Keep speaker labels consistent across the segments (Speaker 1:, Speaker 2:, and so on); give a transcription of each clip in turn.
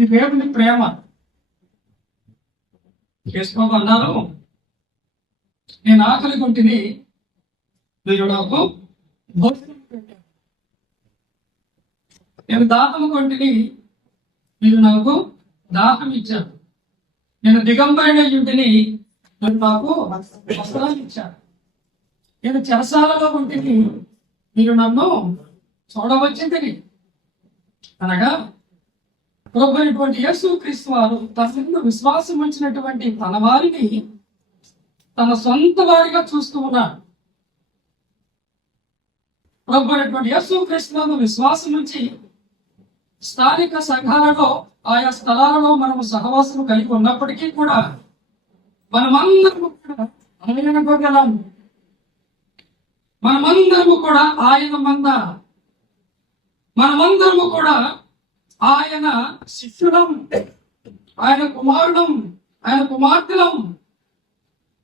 Speaker 1: ఇది దేవుని ప్రేమ. చేసుకోకు అన్నారు. నేను ఆకలి కొంటిని మీరు నాకు నేను దాహము కొంటిని మీరు నాకు దాహం ఇచ్చారు. నేను దిగంబరిన ఇంటిని మీరు నాకు వస్త్రాలు ఇచ్చారు. నేను చెరసాలలో ఉంటిని మీరు నన్ను చూడవచ్చింది అనగా ప్రభు అయినటువంటి యేసు క్రీస్తు వారు తన విశ్వాసం ఉంచినటువంటి తన వారిని తన సొంత వారిగా చూస్తూ ఉన్నాడు ప్రభు అయినటువంటి యేసు క్రీస్తు విశ్వాసం నుంచి స్థానిక సంఘాలలో ఆయా స్థలాలలో మనము సహవాసం కలిగి ఉన్నప్పటికీ కూడా మనమందరము కూడా ఆయన మనమందరము కూడా ఆయన మంద. మనమందరము కూడా ఆయన శిష్యుడం ఆయన కుమారుడం ఆయన కుమార్తెలం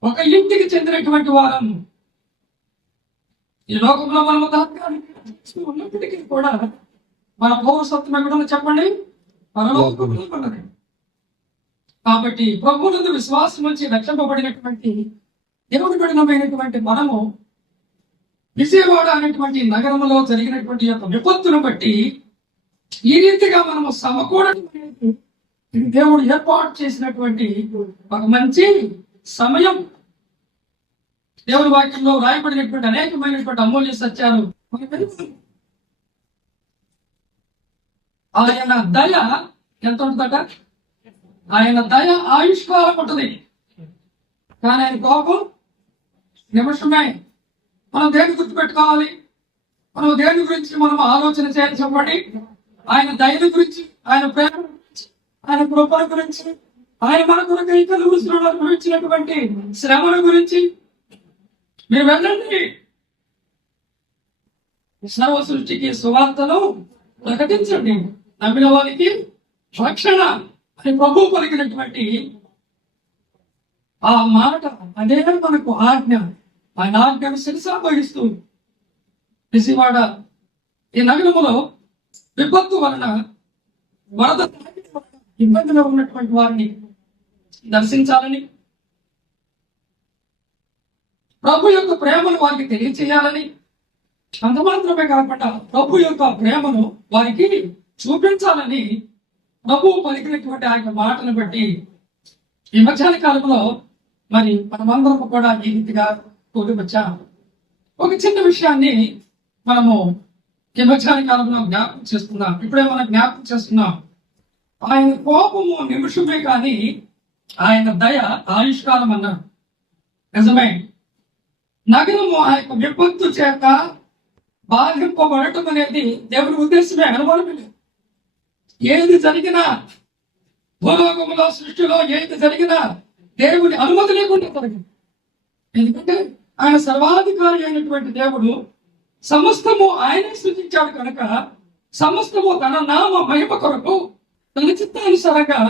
Speaker 1: ఒక ఇంటికి చెందినటువంటి వారం. ఈ లోకంలో మనము తాత్కాలిక ఉన్నప్పటికీ కూడా మన పౌరసత్వం ఎక్కడో చెప్పండి. పరలోకంలో ఉన్నది. కాబట్టి ప్రభువునందు విశ్వాసం నుంచి రక్షింపబడినటువంటి దేవుని పడినమైనటువంటి మనము విజయవాడ అనేటువంటి నగరంలో జరిగినటువంటి యొక్క విపత్తును బట్టి ఈ రీతిగా మనము సమకూడదు దేవుడు ఏర్పాటు చేసినటువంటి ఒక మంచి సమయం. దేవుని వాక్యంలో రాయబడినటువంటి అనేకమైనటువంటి అమూల్య సత్యాలు ఆయన దయ ఎంత ఉంటుందట? ఆయన దయ ఆయుష్కాలం ఉంటుంది. కానీ ఆయన కోపం నిమిషమే. మనం దేని గుర్తుపెట్టుకోవాలి? మనం దేని గురించి మనం ఆలోచన చేయాలి చెప్పండి? ఆయన దయల గురించి ఆయన ప్రేమ గురించి ఆయన కృపల గురించి ఆయన మన కొరకు ఈ కలుగులో అనుభవించినటువంటి శ్రమల గురించి మీరు వెళ్ళండి సర్వ సృష్టికి సువార్తను ప్రకటించండి. నమ్మిన వారికి రక్షణ అని ప్రభు పలికినటువంటి ఆ మాట అదే మనకు ఆజ్ఞ. ఆయన ఆజ్ఞను శిరసా వహిస్తూ విజయవాడ ఈ నగరములో విపత్తు వలన వరద ఇబ్బందిలో ఉన్నటువంటి వారిని దర్శించాలని ప్రభు యొక్క ప్రేమను వారికి తెలియచేయాలని అంత మాత్రమే కాకుండా ప్రభు యొక్క ప్రేమను వారికి చూపించాలని ప్రభు పలికినటువంటి ఆయన మాటను బట్టి ఈ మధ్యాహ్న కాలంలో మరి మనమందరం కూడా ఈ రీతిగా కూడి వచ్చాం ఒక చిన్న విషయాన్ని మనము ఈ మధ్యాహ్న కాలంలో జ్ఞాపకం చేస్తున్నాం ఇప్పుడే మనం జ్ఞాపకం చేస్తున్నాం ఆయన కోపము నిమిషమే కానీ ఆయన దయ ఆయుష్కాలం అన్నాడు. నిజమే. నగరము ఆ యొక్క విపత్తు చేత బాధింపబడటం అనేది దేవుని ఉద్దేశమే అనుమానమే. ఏది జరిగినా భూలోకంలో సృష్టిలో ఏది జరిగినా దేవుని అనుమతి లేకుండా జరిగింది. ఎందుకంటే ఆయన సర్వాధికారి అయినటువంటి దేవుడు సమస్తము ఆయనే సృజించాడు కనుక సమస్తము తన నామ మహిమ కొరకు తన చిత్తానుసారంగా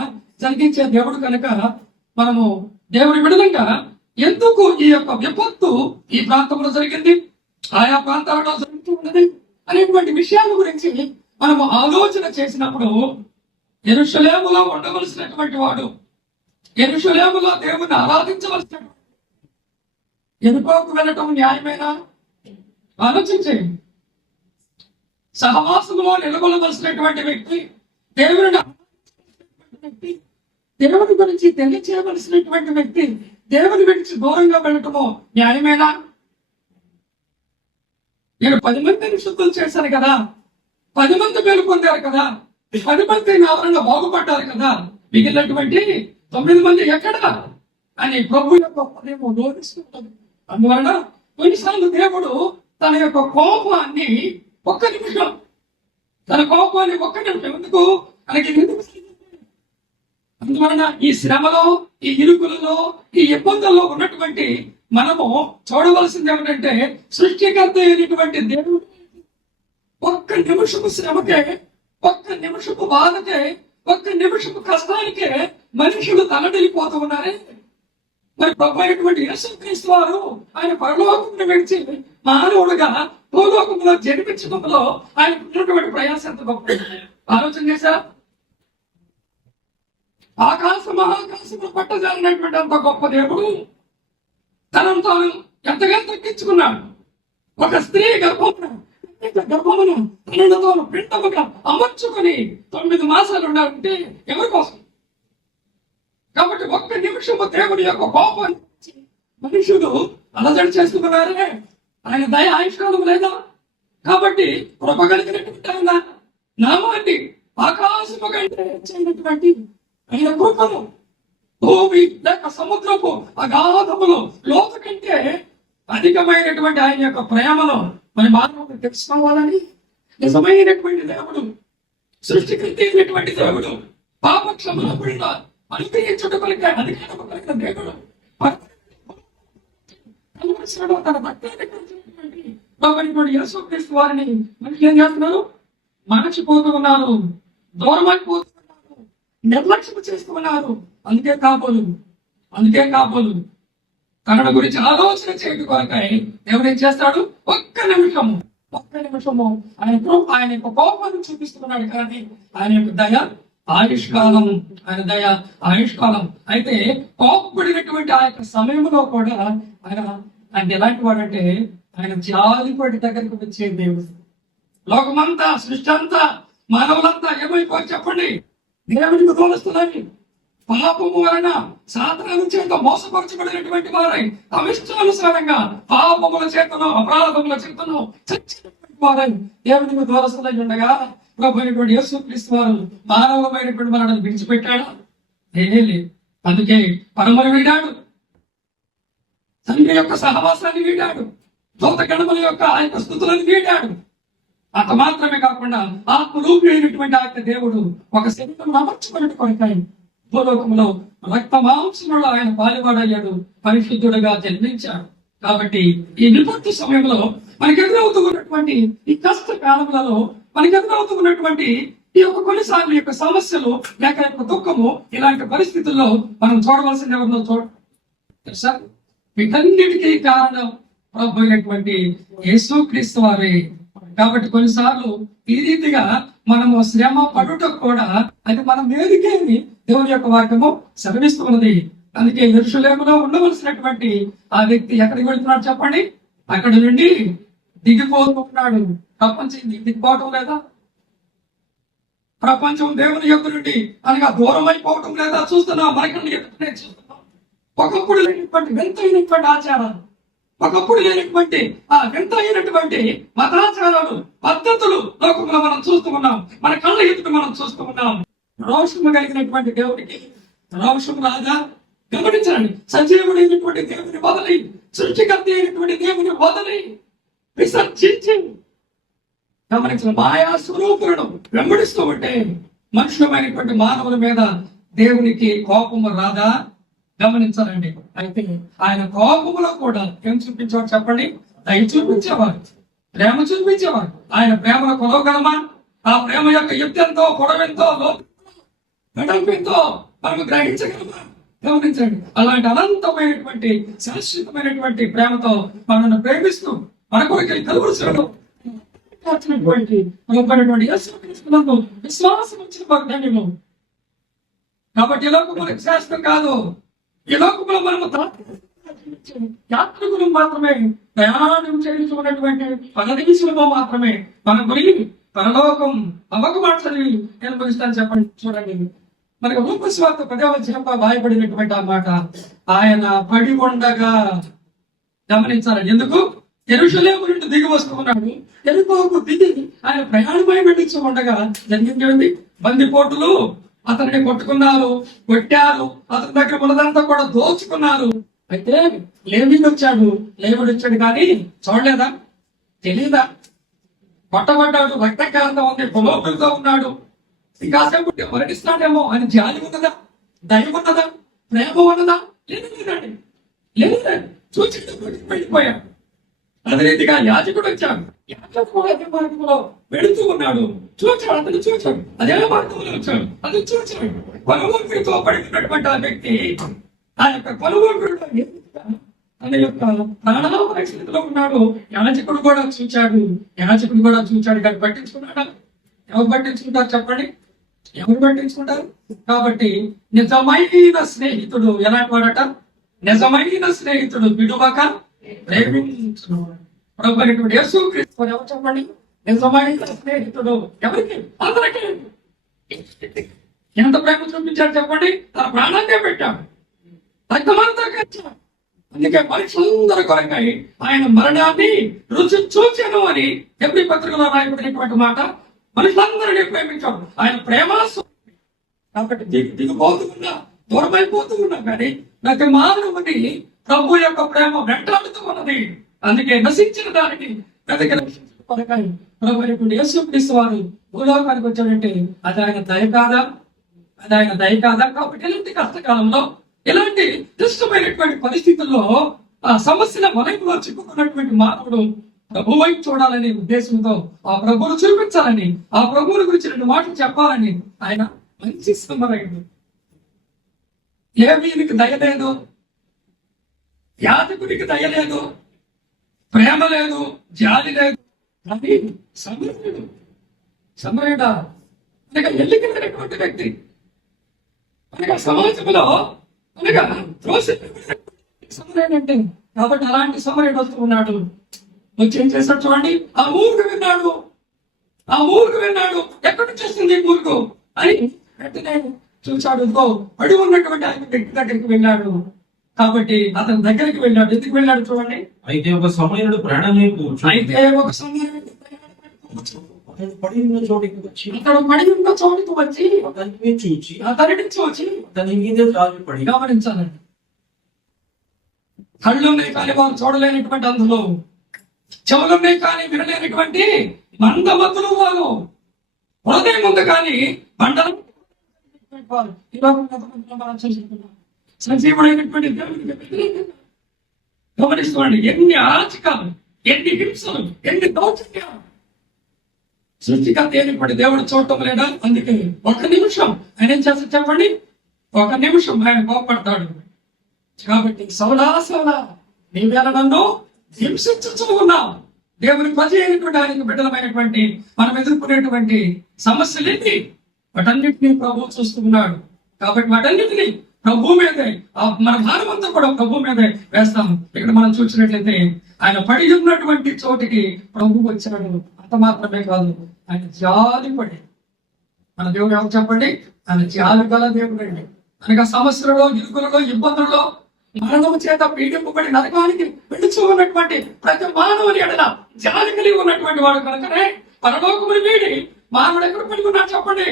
Speaker 1: జరిగించే దేవుడు కనుక మనము దేవుడి విడదంగా ఎందుకు ఈ యొక్క విపత్తు ఈ ప్రాంతంలో జరిగింది? ఆయా ప్రాంతాలలో జరుగుతూ ఉన్నది అనేటువంటి విషయాల గురించి మనము ఆలోచన చేసినప్పుడు ఎరుషులేములో ఉండవలసినటువంటి వాడు ఎరుషులేములో దేవుని ఆరాధించవలసిన ఎరుకోకు వెళ్ళటం న్యాయమేనా? ఆలోచించండి. సహవాసములో నిలబడవలసినటువంటి వ్యక్తి దేవుని వ్యక్తి దేవుని గురించి తెలియచేయవలసినటువంటి వ్యక్తి దేవుని గురించి దూరంగా వెళ్ళటము న్యాయమేనా? నేను పది మందిని శుద్ధులు చేశాను కదా. పది మంది మేలు పొందారు కదా. పది మంది నా వలన బాగుపడ్డారు కదా. మిగిలినటువంటి తొమ్మిది మంది ఎక్కడ? అని ప్రభు యొక్క ప్రేమ నోటిస్తుంటుంది అందువలన కొన్నిసార్లు దేవుడు తన యొక్క కోపాన్ని ఒక్క నిమిషం తన కోపాన్ని ఒక్క నిమిషం ఎందుకు మనకి ఎందుకు అందువలన ఈ శ్రమలో ఈ ఇరుకులలో ఈ ఇబ్బందుల్లో ఉన్నటువంటి మనము చూడవలసింది ఏమిటంటే సృష్టికర్త అయినటువంటి దేవుడు ఒక్క నిమిషపు శ్రమకే ఒక్క నిమిషపు బాధకే ఒక్క నిమిషపు కష్టానికే మనుషులు తలడిల్లిపోతూ ఉన్నారే. మరి ప్రభు అయినటువంటి యేసుక్రీస్తు వారు ఆయన పరలోకమును విడిచి మానవుడుగా భూలోకంలో జన్మించడంలో ఆయన ఉన్నటువంటి ప్రయాస ఎంత గొప్ప ఆలోచన చేశారా? ఆకాశ మహాకాశము పట్టజాలినటువంటి అంత గొప్ప దేవుడు తనను తాను ఎంతగా తగ్గించుకున్నాడు. ఒక స్త్రీ గర్భమున గర్భమును తనను తాను పిండముగా అమర్చుకొని తొమ్మిది మాసాలు ఉండాలంటే ఎవరి కోసం? కాబట్టి ఒక్క నిమిషము దేవుడి యొక్క కోపం మనుషులు అలజడి చేసుకున్నారే ఆయన దయ ఆయుష్కాలం లేదా? కాబట్టి కృప కలిగినటువంటి ఆయన నామాన్ని ఆకాశము కంటే ఆయన కృపను భూమి లేక సముద్రపు అగాధములు లోతు కంటే అధికమైనటువంటి ఆయన యొక్క ప్రేమను మరి మానవుడు తెలుసుకోవాలని నిజమైనటువంటి దేవుడు సృష్టికర్త అయినటువంటి దేవుడు పాప క్షమాపణ అనుగ్రహించుట కలిగిన అది తన భక్తులని యేసుక్రీస్తు వారిని మనుషులు ఏం చేస్తున్నారు? మరచిపోతూ ఉన్నారు. దూరమైపోతున్నారు. నిర్లక్ష్యం చేస్తున్నారు అందుకే కాపులు. అందుకే కాపులు. తన గురించి ఆలోచన చేయడం కొరకై దేవుడు ఏం చేస్తాడు? ఒక్క నిమిషము ఒక్క నిమిషము ఆయన ఆయన యొక్క కోపాన్ని చూపిస్తున్నాడు కానీ ఆయన యొక్క దయ ఆయుష్కాలం ఆయన దయ ఆయుష్కాలం. అయితే కోపడినటువంటి ఆ యొక్క సమయంలో కూడా ఆయన ఆయన ఎలాంటి వాడంటే ఆయన జాలిపడి దగ్గరికి వచ్చే దేవుడు. లోకమంతా సృష్టి అంతా మానవులంతా ఏమైపోయి చెప్పండి? దేవుడికి తోలుస్తున్నాయి పాపము వలన సాధారణ చేత మోసపరచబడినటువంటి వారై తమిష్టానుసారంగా పాపముల చేతను అపరాధముల చేతను చచ్చినటువంటి వారై దేవుడికి తోలుస్తున్నాయి ఉండగా ప్రభుత్వ యేసు క్రీస్తు వారు మానవమైనటువంటి మనల్ని విడిచిపెట్టాడా? ఏమీ లేదు. అందుకే పరమలు వీడాడు తండ్రి యొక్క సహవాసాన్ని వీడాడు దూత గణముల యొక్క ఆ యొక్క స్థుతులను వీడాడు అంత మాత్రమే కాకుండా ఆత్మరూపి అయినటువంటి ఆ యొక్క దేవుడు ఒక శరీరం అమర్చుకున్నట్టు కొరకాయి. భూలోకంలో రక్త మాంసంలో ఆయన పాలువాడయ్యాడు పరిశుద్ధుడుగా జన్మించాడు. కాబట్టి ఈ విపత్తు సమయంలో మనకి ఎదురవుతున్నటువంటి ఈ కష్ట కాలములలో మనకి ఎదురవుతున్నటువంటి ఈ యొక్క కొన్నిసార్లు యొక్క సమస్యలు లేక యొక్క దుఃఖము ఇలాంటి పరిస్థితుల్లో మనం చూడవలసింది ఎవరినో చూడ తెలుసా? వీటన్నిటికీ కారణం ప్రభు అయినటువంటి యేసు క్రీస్తు వారే. కాబట్టి కొన్నిసార్లు ఈ రీతిగా మనము శ్రమ పడుటకు కూడా అది మన మేలుకే దేవుని యొక్క వాక్యము శ్రమిస్తున్నది అందుకే ఎరుషులేములో ఉండవలసినటువంటి ఆ వ్యక్తి ఎక్కడికి వెళ్తున్నాడు చెప్పండి? అక్కడి నుండి దిగిపోతున్నాడు ప్రపంచం దిగ్బాటం లేదా? ప్రపంచం దేవుని యొక్క నుండి అనగా దూరం అయిపోవటం లేదా? చూస్తున్నాం మనకన్నా ఎదుటనే చూస్తున్నాం. ఒకప్పుడు లేనటువంటి వింత అయినటువంటి ఆచారాలు ఒకప్పుడు లేనటువంటి ఆ వింత అయినటువంటి మతాచారాలు పద్ధతులు లోకంలో మనం చూస్తూ ఉన్నాం. మన కళ్ళ ఎదుట మనం చూస్తూ ఉన్నాం. రోషము కలిగినటువంటి దేవుడికి రోషం రాజా గమనించండి. సజీవుడైనటువంటి దేవుని వదలి సృష్టికర్త అయినటువంటి దేవుని వదలి విసర్జించి గమనించిన మాయా స్వరూపులను వెంబడిస్తూ ఉంటే మనుషులమైనటువంటి మానవుల మీద దేవునికి కోపము రాదా? గమనించాలండి. అయితే ఆయన కోపములో కూడా ఏం చూపించేవాడు చెప్పండి. దయ చూపించేవాడు ప్రేమ చూపించేవాడు ఆయన ప్రేమను కొలవగలమా? ఆ ప్రేమ యొక్క యుద్ధంతో పొడవెంతో వెడల్పెంతో మనం గ్రహించగలమా? గమనించండి. అలాంటి అనంతమైనటువంటి శాశ్వతమైనటువంటి ప్రేమతో మనల్ని ప్రేమిస్తూ మన కొరికి కలువరుసడం వచ్చినటువంటి మనకున్నటువంటి యేసుక్రీస్తునందు విశ్వాసం వచ్చిన వాగ్దానము కాబట్టి ఈ లోకం మనకు శాశ్వతం కాదు. ఈ లోకంలో మనము యాత్రికులు మాత్రమే ప్రయాణం చేయించుకున్నటువంటి పరదేశంలో మాత్రమే. మన గురి పరలోకం అవకమాటని నేను ముగిస్తాను చెప్పండి చూడండి. మనకు రూపస్వార్థ పదవ చెప్ప వాయబడినటువంటి ఆ మాట ఆయన పడి ఉండగా గమనించాలని ఎందుకు? ఎరుషలేము నుండి దిగి వస్తున్నాడు. ఎరుకోకు దిగి ఆయన ప్రయాణమై వెళ్ళించి ఉండగా జరిగింది బందిపోటులు అతన్ని కొట్టుకున్నారు కొట్టారు. అతని దగ్గర ఉన్నదంతా కూడా దోచుకున్నారు. అయితే లేవీడు వచ్చాడు. లేవుడు వచ్చాడు కానీ చూడలేదా? తెలియదా పట్టబడ్డాడు రక్తకాంతం ఉంది. పొలోపులతో ఉన్నాడు. ఇంకాసేపు మరణిస్తాడేమో. అని జాలి ఉన్నదా? దయ ఉన్నదా? ప్రేమ ఉన్నదా? లేదు లేదండి లేదు లేదండి వెళ్ళిపోయాడు. అదే రీతిగా యాజకుడు వచ్చాడు. యాజకుడు వెళుతూ ఉన్నాడు. చూచాడు అతను చూచాడు. అదే మార్గంలో వచ్చాడు. అది చూచాడు. కొనుగోలుతో పడుతున్నటువంటి ఆ వ్యక్తి ఆ యొక్క కొనుగోలు తన యొక్క ప్రాణాపాయ పరిస్థితిలో ఉన్నాడు. యాజకుడు కూడా చూచాడు. యాజకుడు కూడా చూచాడు. కానీ పట్టించుకున్నాడా? ఎవరు పట్టించుకుంటారు చెప్పండి? ఎవరు పట్టించుకుంటారు? కాబట్టి నిజమైన స్నేహితుడు ఎలాంటి వాడట? నిజమైన స్నేహితుడు విడువక ప్రేమించును యేసు చెప్పండి నిజమైన స్నేహితుడు ఎవరికి అందరికీ ఎంత ప్రేమ చూపించారు చెప్పండి తన ప్రాణాన్నే పెట్టాడు రక్తమంతా కచ్చాడు అందుకే మనుషులందరి కొరకై ఆయన మరణాన్ని రుచి చూచాను అని ఎప్పుడు పత్రికలో రాయబడినటువంటి మాట మనుషులందరినీ ప్రేమించాడు ఆయన ప్రేమ కాబట్టి దిగు దిగిపోతూ ఉన్నా దూరమైపోతూ ఉన్నా కానీ నాకు మానవుని ప్రభు యొక్క ప్రేమ వెంటాడుతూ ఉన్నది అందుకే నశించిన దానికి వెతకి రక్షించిన ప్రభు అయినటువంటి వారు భూలోకానికి వచ్చాడంటే అది ఆయన దయ కాదా? అది ఆయన దయ కాదా? కాబట్టి ఇలాంటి కష్టకాలంలో ఇలాంటి క్లిష్టమైనటువంటి పరిస్థితుల్లో ఆ సమస్యల వలయంలో చిక్కుకున్నటువంటి మానవుడు ప్రభు వైపు చూడాలనే ఉద్దేశంతో ఆ ప్రభువును చూపించాలని ఆ ప్రభువుని గురించి రెండు మాటలు చెప్పాలని ఆయన మంచి సమరైంది ఏ వీరికి దయ లేదు యాజకుడికి దయ లేదు ప్రేమ లేదు జాలి లేదు. కానీ సమరుడు సమరుడా అనగా ఎల్లికైనటువంటి వ్యక్తి. అనగా సమాజంలో అనగా సమరేనంటే కాబట్టి అలాంటి సమరేడు వస్తూ ఉన్నాడు వచ్చి ఏం చేశాడు చూడండి. ఆ ఊరుకు విన్నాడు. ఆ ఊరుకు విన్నాడు. ఎక్కడి నుంచి వస్తుంది ఈ ఊరుకు? అని వెంటనే చూశాడు. ఇదిగో పడి ఉన్నటువంటి ఆయన వ్యక్తి దగ్గరికి వెళ్ళాడు. కాబట్టి అతని దగ్గరికి వెళ్ళాడు ఎందుకు వెళ్ళాడు చూడండి
Speaker 2: అయితే ఒక సమయుడు ప్రాణమే కూర్చు
Speaker 1: అయితే ఒక సమయం
Speaker 2: అతడు పడి ఉన్న చోటికి వచ్చి
Speaker 1: అతడు పడి ఉన్న చోటుకు వచ్చి
Speaker 2: అతన్ని చూచి
Speaker 1: అతని నుంచి వచ్చి
Speaker 2: అతని మీద రాజు పడి
Speaker 1: గమనించాలండి కళ్ళున్నాయి కానీ వారు చూడలేనటువంటి అందులో చెవులున్నాయి కానీ వినలేనటువంటి మందమతులు వాళ్ళు హృదయం ఉంది కానీ వారు. లోకంలో మనం చూసుకుంటున్నాం. సజీవుడైనటువంటి దేవునికి వ్యతిరేకంగా గమనిస్తున్నాడు ఎన్ని అరాచకాలు ఎన్ని హింసలు ఎన్ని దౌర్జన్యాలు. సృష్టికర్త అయినటువంటి దేవుడు చూడటం లేదా? అందుకే ఒక నిమిషం. ఆయన ఏం చేస్తా చెప్పండి? ఒక నిమిషం ఆయన కోపడతాడు కాబట్టి సౌలా సౌలా నీవేళ నన్ను హింసించుచూ ఉన్నావు? దేవుని ప్రజ అయినటువంటి ఆయనకు బిడ్డలమైనటువంటి మనం ఎదుర్కొనేటువంటి సమస్యలేంటి ఏంటి ప్రభు చూస్తున్నాడు కాబట్టి వాటన్నిటిని ప్రభు మీదే ఆ మన భారమంతా కూడా ప్రభు మీదే వేస్తాం ఇక్కడ మనం చూసినట్లయితే ఆయన పడి ఉన్నటువంటి చోటికి ప్రభు వచ్చాడు. అంత మాత్రమే కాదు ఆయన జాలి పడి మన దేవుడు ఎవరు చెప్పండి? ఆయన జాలి గల దేవుడు అండి. అనగా సమస్యలలో ఇరుకులలో ఇబ్బందుల్లో మరణము చేత పీడింపబడి నరకానికి విడుచు ఉన్నటువంటి ప్రతి మానవుని ఎడల జాలి కలిగి ఉన్నటువంటి వాడు కనుకనే పరలోకముని వీడి మానవుడు ఎక్కడ పడి చెప్పండి?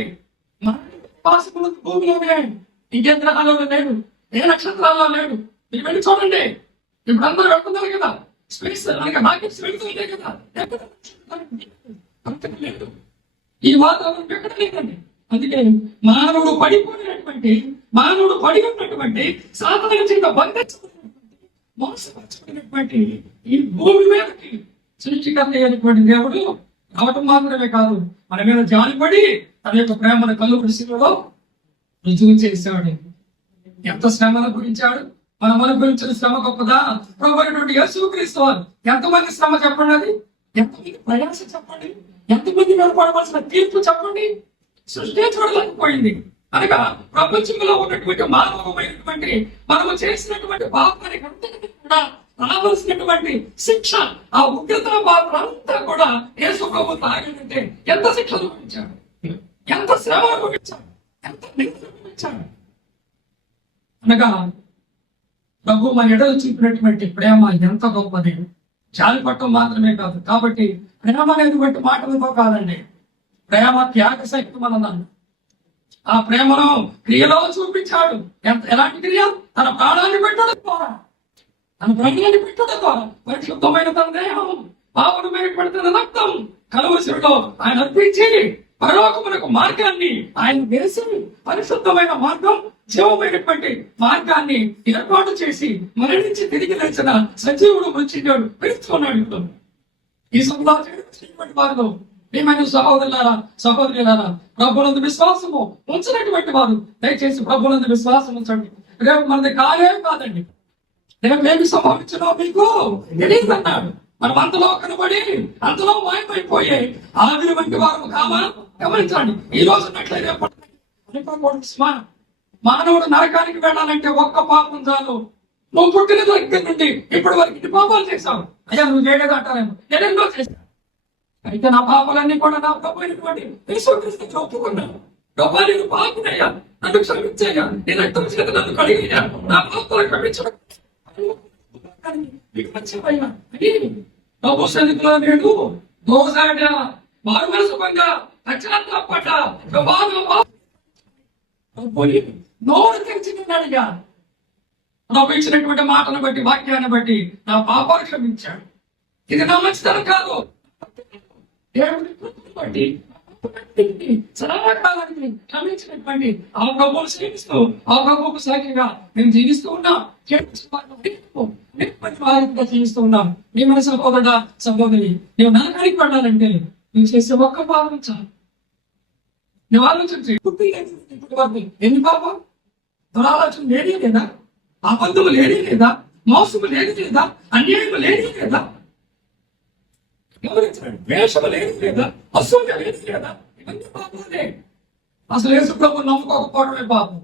Speaker 1: భూమిలోనే. ఇంకే గ్రహాలలో లేడు. ఏ నక్షత్రాల్లో లేడు. మీరు వెళ్ళి చూడండి. ఇప్పుడు అందరూ వెళ్తున్నారు కదా. స్పేస్ రాకెట్స్ వెళ్తున్నాయి కదా. అంత లేదు. ఈ వాతావరణం ఎక్కడ లేదండి. అందుకే మానవుడు పడిపోయినటువంటి మానవుడు పడి ఉన్నటువంటి సాధారణ చేత బంధించబడినటువంటి మోసపరచబడినటువంటి ఈ భూమి మీదకి సృష్టికర్త అయినటువంటి దేవుడు రావటం మాత్రమే కాదు మన మీద జాలిపడి తన యొక్క ప్రేమను కలుగుడు శిలలో రుజువు చేశాడు. ఎంత శ్రమను గురించాడు. మనం అనుభవించిన శ్రమ గొప్పదా? ప్రభుత్వ యేసుక్రీస్తు వారు. ఎంతమంది శ్రమ చెప్పండి అది? ఎంతమంది ప్రయాస చెప్పండి? ఎంతమంది నిలబడవలసిన తీర్పు చెప్పండి? సృష్టి చూడలేకపోయింది. అనగా ప్రపంచంలో ఉన్నటువంటి మానవమైనటువంటి మనము చేసినటువంటి పాపానికి అంతటికీ కూడా రావాల్సినటువంటి శిక్ష ఆ ఉగ్రత పాత్ర అంతా కూడా యేసు ప్రభు తాగినంటే ఎంత శిక్ష అనుభవించాడు ఎంత శ్రమ అనుభవించాడు అనగా ప్రభు మన ఎడలు చూపినటువంటి ప్రేమ ఎంత గొప్పది. జాలి మాత్రమే కాదు. కాబట్టి ప్రేమ అనేటువంటి మాటలతో కాదండి. ప్రేమ త్యాగ శక్తి ఆ ప్రేమను క్రియలో చూపించాడు. ఎంత ఎలాంటి క్రియ? తన ప్రాణాన్ని పెట్టడం ద్వారా. తన ప్రాణాన్ని పెట్టడం ద్వారా. పరిశుద్ధమైన తన దేహం పావనమైనటువంటి తన రక్తం కలవసిలో ఆయన అర్పించి పరలోకమునకు మార్గాన్ని ఆయన వేసి పరిశుద్ధమైన మార్గం జీవమైనటువంటి మార్గాన్ని ఏర్పాటు చేసి మరణించి తిరిగి లేచిన సజీవుడు మృత్యుడు పిలుచుకున్నాడు ఈ సముదాయం వారిలో ఏమైనా సహోదరులారా సహోదరులారా ప్రభులందు విశ్వాసము ఉంచినటువంటి వారు దయచేసి ప్రభులందు విశ్వాసం ఉంచండి. రేపు మనది కాలే కాదండి. రేపు ఏమి సంభవించడో మీకు తెలియదన్నాడు. మనం అంతలో కనబడి అంతలో మాయమైపోయే ఆవిరి వంటి వారు కామా గమనించండి. ఈ రోజు మానవుడు నరకానికి వెళ్ళాలంటే ఒక్క పాపం చాలు. నువ్వు పుట్టిన దగ్గర నుండి ఇప్పటి వరకు ఇన్ని పాపాలు చేశావు. అయ్యా నువ్వు చేయలేదు అంటారేమో. నేను ఎన్నో చేశాను. అయితే నా పాపాలన్నీ కూడా నా పోయినటువంటి యేసుక్రీస్తుకి ఒప్పుకున్నాను ప్రభా నేను పాపనయ్యా. నన్ను క్షమించయ్యా. నేను అర్థం చేత నన్ను కడిగయ్యా. నా పాపాలు క్షమించడం. మీకు మంచివయ్యా అని ప్రభు సన్నిధిలో నేను దోసాడా నోరు తెరిచి నిన్నాడుగా నాకు ఇచ్చినటువంటి మాటను బట్టి వాక్యాన్ని బట్టి నా పాపాలు క్షమించాడు ఇది నా మంచితనం కాదు దేవుడి బట్టి బట్టి సదాకాలానికి క్షమించినటువంటి ఆ ప్రభువు సేవిస్తూ ఆ ప్రభువుకు సాక్షిగా మేము జీవిస్తూ ఉన్నాం. వారిగా జీవిస్తూ ఉన్నాం. నీ మనసు సహోదరుడ సహోదరి నువ్వు నరకానికి పడాలంటే నువ్వు చేసే ఒక్క పాపం చాలు. నువ్వు ఆలోచించి పుట్టి లేదు వరకు ఎన్ని పాపం దురాలోచన లేని లేదా? అబద్ధము లేని లేదా? మోసము లేని లేదా? అన్యాయము లేని లేదా? గమనించండి వేషము లేదు లేదా? అసూయ లేదు లేదా? ఇవన్నీ పాపాలే అసలు యేసు ప్రభు నమ్ముకోకపోవడమే పాపం.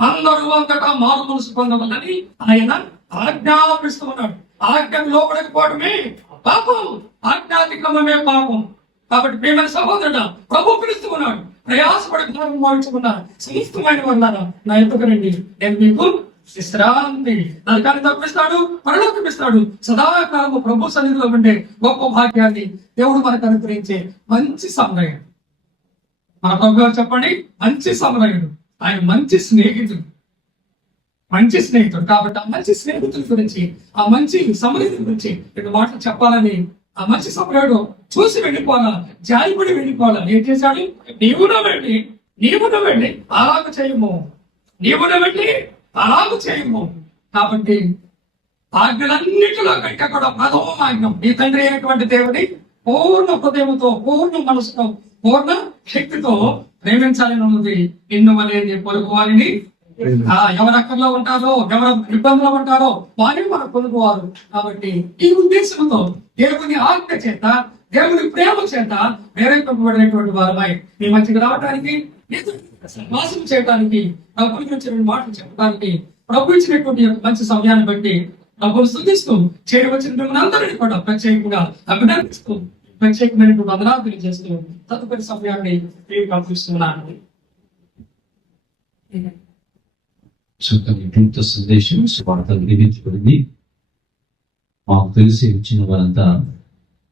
Speaker 1: అందరూ అంతటా మారు మనసు పొందవాలని ఆయన ఆజ్ఞాపిస్తున్నాడు ఆజ్ఞను లోపడకపోవడమే పాపం. ఆజ్ఞాతిక్రమమే పాపం. కాబట్టి ప్రేమ సహోదరుడు ప్రభు పిలుస్తున్నాడు ప్రయాసపడి భారం మార్చుకున్నారు సమస్తమైన ఉన్నారా నా ఎందుకు రండి. నేను మీకు విశ్రాంతి నరకాన్ని తప్పిస్తాడు పరలోకిస్తాడు సదాకాలము ప్రభు సన్నిధిలో ఉండే గొప్ప భాగ్యాన్ని దేవుడు మనకు అనుగ్రహించే మంచి సమరయుడు. మన ప్రభు చెప్పండి మంచి సమరయుడు. ఆయన మంచి స్నేహితుడు. మంచి స్నేహితుడు. కాబట్టి ఆ మంచి స్నేహితుల గురించి ఆ మంచి సమరయుడి గురించి రెండు మాటలు చెప్పాలని ఆ మంచి సమరయుడు చూసి వెళ్ళిపోవాలా? జారిపడి వెళ్ళిపోవాలా? ఏం చేశాడు? నీవున వెళ్ళి నీవున వెళ్ళి అలాగ చేయము. నీవున వెళ్ళి అలాగ చేయము. కాబట్టి ఆజ్ఞలన్నిటిలో కంటే కూడా ప్రథమ ఆజ్ఞం నీ తండ్రి అయినటువంటి దేవుని పూర్ణ హృదయంతో పూర్ణ మనసుతో పూర్ణ శక్తితో ప్రేమించాలని ఉన్నది నిన్ను అనేది పొరుగు వారిని ఆ, ఎవరు అక్కర్లో ఉంటారో ఎవరు ఇబ్బందులు ఉంటారో వారిని మన పొరుగువారు కాబట్టి ఈ ఉద్దేశంతో దేవుని ఆజ్ఞ చేత దేవుని ప్రేమ చేత ప్రేరేపింపబడినటువంటి వారమై మీ మధ్యకి రావడానికి నీతో వాసం చేయడానికి ప్రభు ఇచ్చిన మాటలు చెప్పడానికి ప్రభు ఇచ్చినటువంటి మంచి సమయాన్ని బట్టి ప్రభువు స్థుతిస్తూ చేయడం అందరినీ కూడా ప్రత్యేకంగా అభినందిస్తూ ప్రత్యేకమైనటువంటి వందనాలు చేస్తూ తదుపరి సమయాన్ని మీకు కల్పిస్తున్నాను
Speaker 3: చక్కని సందేశం వార్త నివేదించబడింది మాకు తెలిసి వచ్చిన వారంతా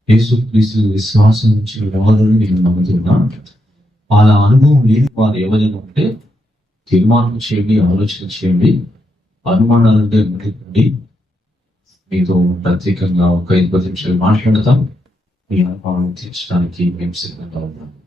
Speaker 3: యేసు క్రీస్తు విశ్వాసం ఇచ్చిన వారు నేను నమ్ముతున్నాను వాళ్ళ అనుభవం లేని వారు ఎవరైనా ఉంటే తీర్మానం చేయండి ఆలోచన చేయండి అనుమానాలంటే ముడిపండి మీతో ప్రత్యేకంగా ఒక ఐదు పది నిమిషాలు మాట్లాడతాం మీ అనుభవాన్ని తీర్చడానికి మేము సిద్ధంగా ఉన్నాము